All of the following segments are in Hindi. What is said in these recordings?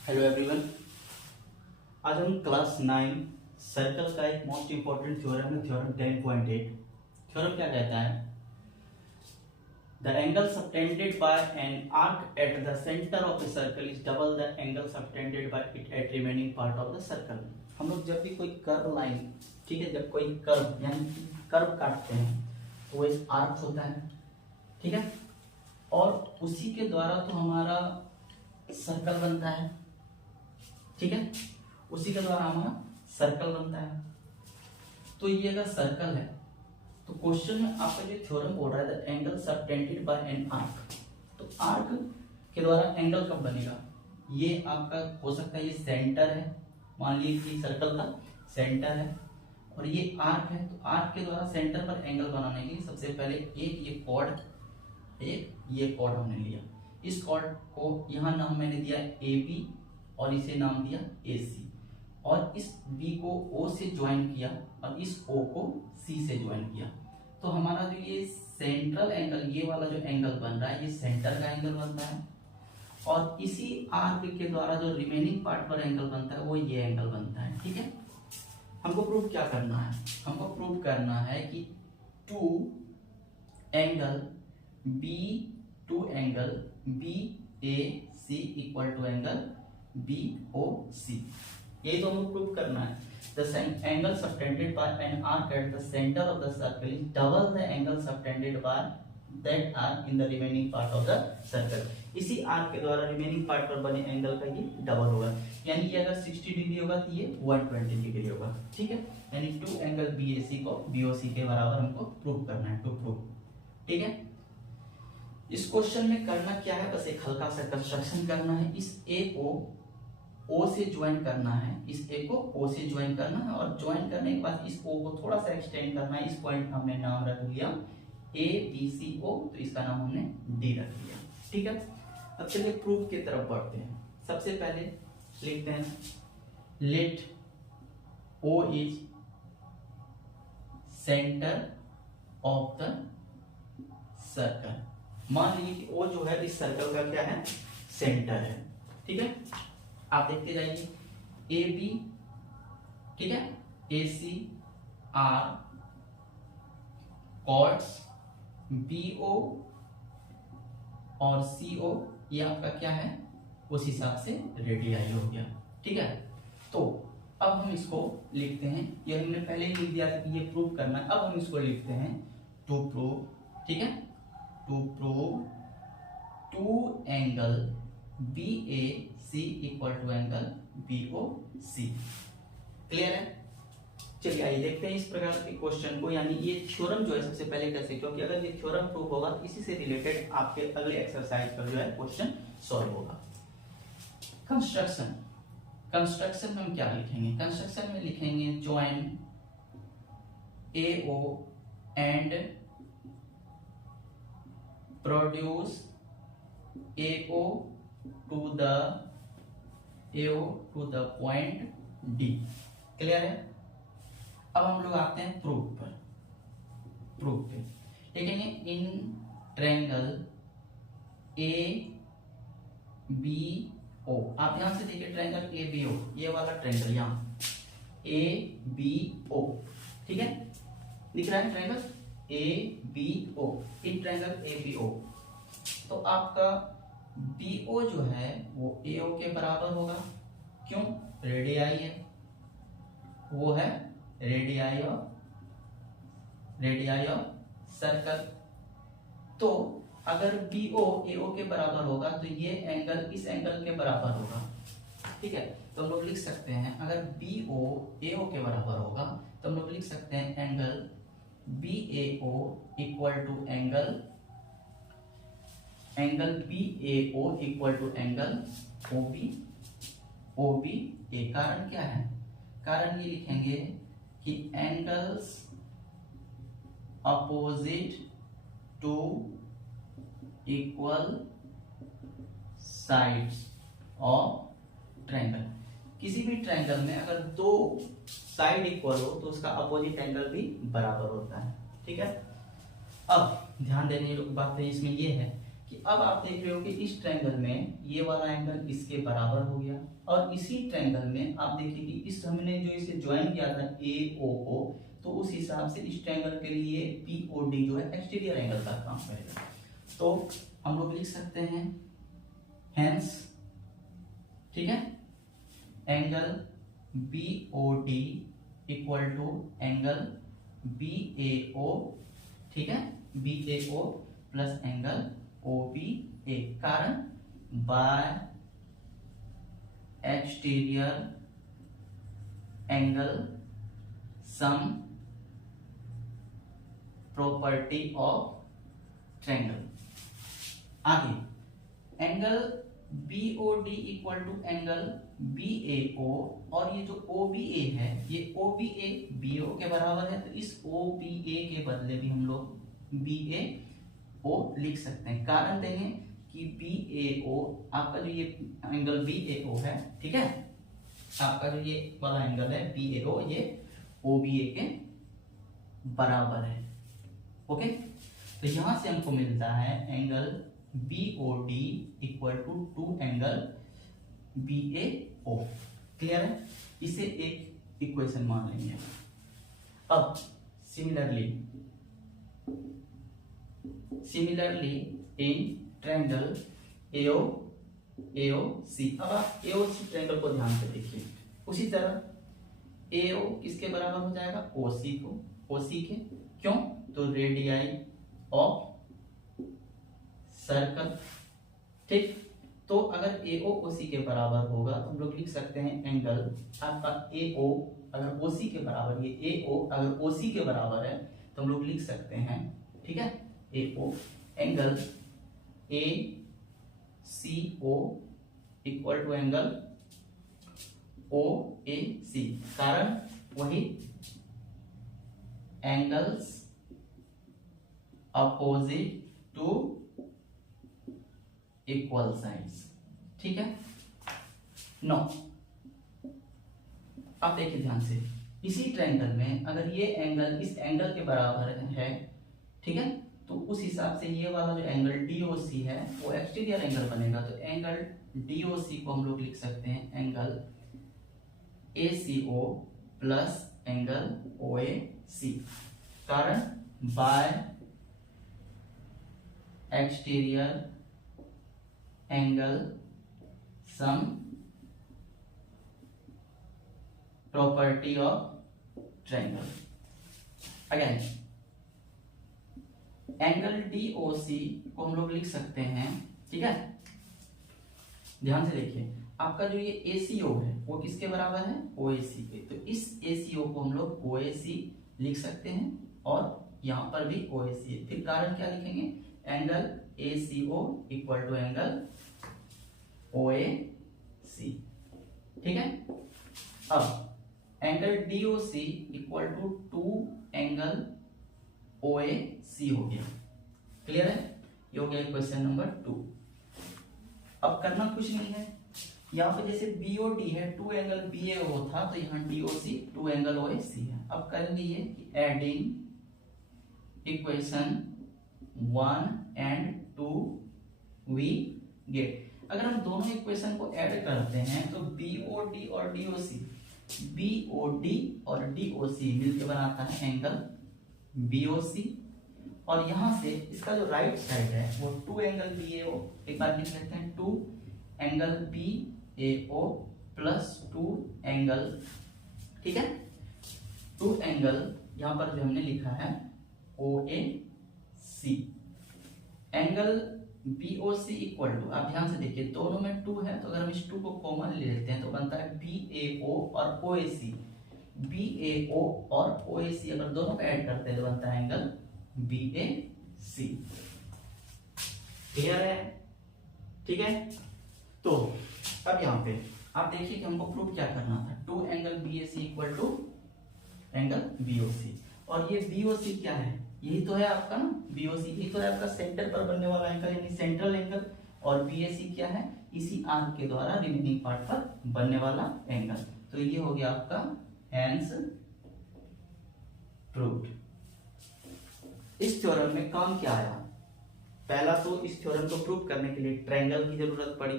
Hello everyone. आज हम क्लास 9 सर्कल का एक मोस्ट इंपॉर्टेंट थ्योरम है, थ्योरम 10.8। थ्योरम क्या कहता है? The angle subtended bye an arc at the centre of the circle is double the angle subtended bye it at remaining part of the circle. हम लोग जब भी कोई कर्व लाइन, ठीक है, जब कोई कर्व यानी कर्व काटते हैं तो वो एक आर्क होता है, ठीक है, और उसी के द्वारा तो हमारा सर्कल बनता है, ठीक है, उसी के द्वारा हमारा सर्कल बनता है। तो ये अगर सर्कल है तो क्वेश्चन में आपका जो थ्योरम बोल रहा है the angle subtended bye an arc, तो आर्क के द्वारा एंगल कब बनेगा? ये आपका हो सकता है ये सेंटर है, मान लीजिए सर्कल का सेंटर है और ये आर्क है, तो आर्क के द्वारा सेंटर पर एंगल बनाने के लिए सबसे पहले एक ये कॉर्ड हमने लिया। इस कॉर्ड को यहाँ नाम मैंने दिया ए बी और इसे नाम दिया ए सी, और इस बी को ओ से ज्वाइन किया और इस ओ को सी से ज्वाइन किया। तो हमारा जो ये सेंट्रल एंगल, ये वाला जो एंगल बन रहा है, ये सेंटर का एंगल बनता है, और इसी आर्क के द्वारा जो रिमेनिंग पार्ट पर एंगल बनता है वो ये एंगल बनता है, ठीक है। हमको प्रूव क्या करना है? हमको प्रूव करना है कि two angle B A C equal to angle B O C, यही तो हमको प्रूव करना है। The angle subtended by an arc at the center of the circle is double the angle subtended by that arc in the remaining part of the circle। इसी आर्क के द्वारा रिमेनिंग पार्ट पर बने एंगल का ये डबल होगा, यानी ये अगर 60 डिग्री होगा तो ये 120 डिग्री होगा, ठीक है। यानी टू एंगल बी ए सी को बी ओ सी के बराबर हमको प्रूव करना है, टू प्रूव, ठीक है। इस क्वेश्चन में करना क्या है? बस एक हल्का सा कंस्ट्रक्शन करना है। इस ए को ओ से ज्वाइन करना है, इस ए को ओ से ज्वाइन करना है, और ज्वाइन करने के बाद इस ओ को थोड़ा सा एक्सटेंड करना है। इस पॉइंट हमने नाम रख लिया ए बी सी ओ, तो इसका नाम हमने डी रख लिया, ठीक है। अब चलिए प्रूफ की तरफ बढ़ते हैं। सबसे पहले लिखते हैं let O is centre of the circle. मान लीजिए कि ओ जो है इस सर्कल का क्या है? सेंटर है, ठीक है। आप देखते जाइए ए बी, ठीक है, A C are chords B O और सी ओ, ये आपका क्या है? उस हिसाब से रेडियाई हो गया, ठीक है। तो अब हम इसको लिखते हैं, ये हमने पहले ही लिख दिया था कि ये प्रूव करना है। अब हम इसको लिखते हैं टू प्रूव, ठीक है, to prove to angle B A C equal to angle B O C. Clear है? चलिए आइए देखते हैं इस प्रकार के क्वेश्चन को, यानी ये थ्योरम जो है सबसे पहले कैसे, क्योंकि अगर ये थ्योरम प्रूव होगा तो इसी से रिलेटेड आपके अगले एक्सरसाइज पर जो है क्वेश्चन सॉल्व होगा। कंस्ट्रक्शन, कंस्ट्रक्शन में हम क्या लिखेंगे? कंस्ट्रक्शन में लिखेंगे join A O and produce A O to the point D. Clear है? अब हम लोग आते हैं प्रूफ पर। प्रूफ पे लिखेंगे इन ट्रायंगल ए बी ओ। आप यहां से देखिए ट्रायंगल ए बी ओ, ये वाला ट्रायंगल यहाँ ए बी ओ, ठीक है, दिख रहा है triangle A B O, in triangle A B O. तो आपका BO जो है वो AO के बराबर होगा, क्यों? रेडियाई है, वो है रेडियाई ऑफ सर्कल। तो अगर BO AO के बराबर होगा तो ये एंगल इस एंगल के बराबर होगा, ठीक है। तो हम लोग लिख सकते हैं अगर BO AO के बराबर होगा तो हम लोग लिख सकते हैं angle BAO equal to angle BAO equal to angle OBA। कारण क्या है? कारण ये लिखेंगे कि angles opposite to equal sides of triangle. किसी भी ट्रायंगल में अगर दो साइड इक्वल हो तो उसका अपोजिट एंगल भी बराबर होता है, ठीक है। अब ध्यान देने की बात है इसमें ये है कि अब आप देख रहे हो कि इस ट्रायंगल में ये वाला एंगल इसके बराबर हो गया, और इसी ट्रायंगल में आप देखिए कि इस हमने जो इसे ज्वाइन किया था AOO, तो उस हिसाब से इस ट्रायंगल के लिए POD जो है एक्सटीरियर एंगल का काम करेगा। तो हम लोग लिख सकते हैं हेंस, ठीक है, angle BOD equal to angle BAO, ठीक है, BAO प्लस एंगल OBA, कारण by exterior angle sum property of triangle. आगे angle BOD equal to angle BAO, और ये जो OBA है ये OBA BO के बराबर है, तो इस OBA के बदले भी हम लोग BAO लिख सकते हैं। कारण देंगे कि BAO आपका जो ये एंगल BAO है, ठीक है, आपका जो ये वाला एंगल है BAO ये OBA के बराबर है। ओके, तो यहां से हमको मिलता है angle BOD equal to 2 angle BAO। Clear है? इसे एक इक्वेशन मान लेंगे। अब सिमिलरली इन ट्रायंगल AOC, अब आप AOC ट्रायंगल को ध्यान से देखिए। उसी तरह AO किसके बराबर हो जाएगा? OC के। क्यों? तो रेडियाई ऑफ सर्कल, ठीक। तो अगर AO OC के बराबर होगा तो हम लोग लिख सकते हैं एंगल आपका AO अगर OC के बराबर, ये AO अगर OC के बराबर है तो हम लोग लिख सकते हैं, ठीक है, AO angle ACO equal to angle OAC, कारण वही angles opposite to equal sides, ठीक है। नो, अब देखिए ध्यान से, इसी ट्रायंगल में अगर ये एंगल इस एंगल के बराबर है, ठीक है, तो उस हिसाब से ये वाला जो एंगल DOC है वो एक्सटीरियर एंगल बनेगा। तो एंगल DOC को हम लोग लिख सकते हैं angle ACO plus angle OAC, कारण by exterior angle sum property of triangle. Again angle DOC को हम लोग लिख सकते हैं, ठीक है, ध्यान से देखिए, आपका जो ये ACO है वो किसके बराबर है? OAC के। तो इस ACO को हम लोग OAC लिख सकते हैं और यहां पर भी OAC है। फिर कारण क्या लिखेंगे? Angle ACO equal to angle OAC, ठीक है। अब angle DOC equal to 2 angle OAC हो गया। क्लियर है? ये हो गया क्वेश्चन नंबर 2। अब करना कुछ नहीं है, यहाँ पे जैसे BOD है 2 एंगल BAO था, तो यहाँ DOC 2 एंगल OAC है। अब करेंगे ये कि adding equation 1 and 2 we get. अगर हम दोनों इक्वेशन को ऐड करते हैं तो BOD और DOC मिलकर बनाता है एंगल BOC, और यहां से इसका जो राइट साइड है वो 2 एंगल BAO, एक बार लिख लेते हैं 2 एंगल BAO प्लस 2 एंगल, ठीक है, 2 एंगल यहां पर जो हमने लिखा है OAC। Angle BOC equal to, आप ध्यान से देखिए दोनों में 2 है, तो अगर हम इस 2 को कॉमन ले लेते हैं तो बनता है BAO और OAC। BAO और OAC अगर दोनों को ऐड करते हैं तो बनता है एंगल BAC। क्लियर है? ठीक है। तो अब यहाँ पे आप देखिए कि हमको प्रूव क्या करना था। 2 angle BAC equal to angle BOC, और ये BOC क्या है? यही तो है आपका ना BOC, यही तो है आपका सेंटर पर बनने वाला एंगल यानी सेंट्रल एंगल, और BAC क्या है? इसी आर्क के द्वारा रिमेनिंग पार्ट पर बनने वाला एंगल। तो ये हो गया आपका हेंस प्रूव्ड। इस थ्योरम में काम क्या आया? पहला तो इस थ्योरम को प्रूव करने के लिए ट्रायंगल की जरूरत पड़ी।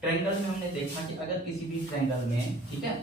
ट्रायंगल में हमने देखा कि अगर किसी भी ट्रायंगल में, ठीक है,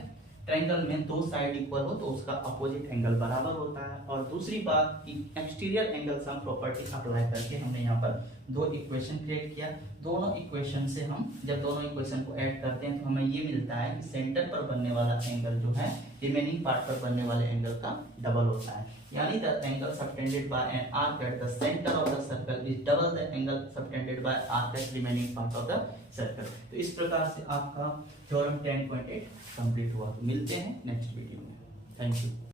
ट्रायंगल में दो साइड इक्वल हो तो उसका अपोजिट एंगल बराबर होता है। और दूसरी बात कि exterior angle sum property apply करके हमने यहाँ पर दो इक्वेशन क्रिएट किया। दोनों इक्वेशन से हम जब दोनों इक्वेशन को ऐड करते हैं तो हमें ये मिलता है कि सेंटर पर बनने वाला एंगल जो है रिमेनिंग पार्ट पर बनने वाले एंगल का डबल होता है। यानी the angle subtended bye an arc at the centre of the circle is double the angle subtended bye arc eight remaining part of the circle. तो इस प्रकार से आपका थ्योरम 10.8 कंप्लीट हुआ। तो मिलते हैं नेक्स्ट वीडियो में। Thank you.